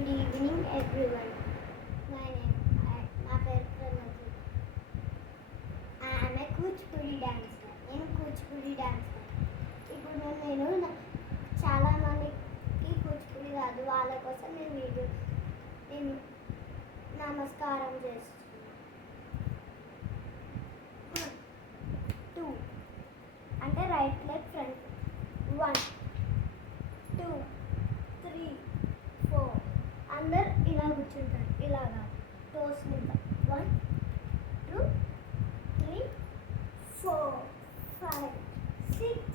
Good evening everyone. నా పేరు ప్రణతి. ఆమె కూచిపూడి డాన్సర్. నేను కూచిపూడి డాన్సర్. ఇప్పుడు నేను చాలా మందికి కూచిపూడి రాదు, వాళ్ళ కోసం నేను నమస్కారం చేస్తున్నాను. 2 అంటే రైట్ లెగ్ ఫ్రంట్. 1 2 3 4. అందరు ఇలా కూర్చుంటారు, ఇలాగా టోస్ మీద. 1 2 3 4 5 6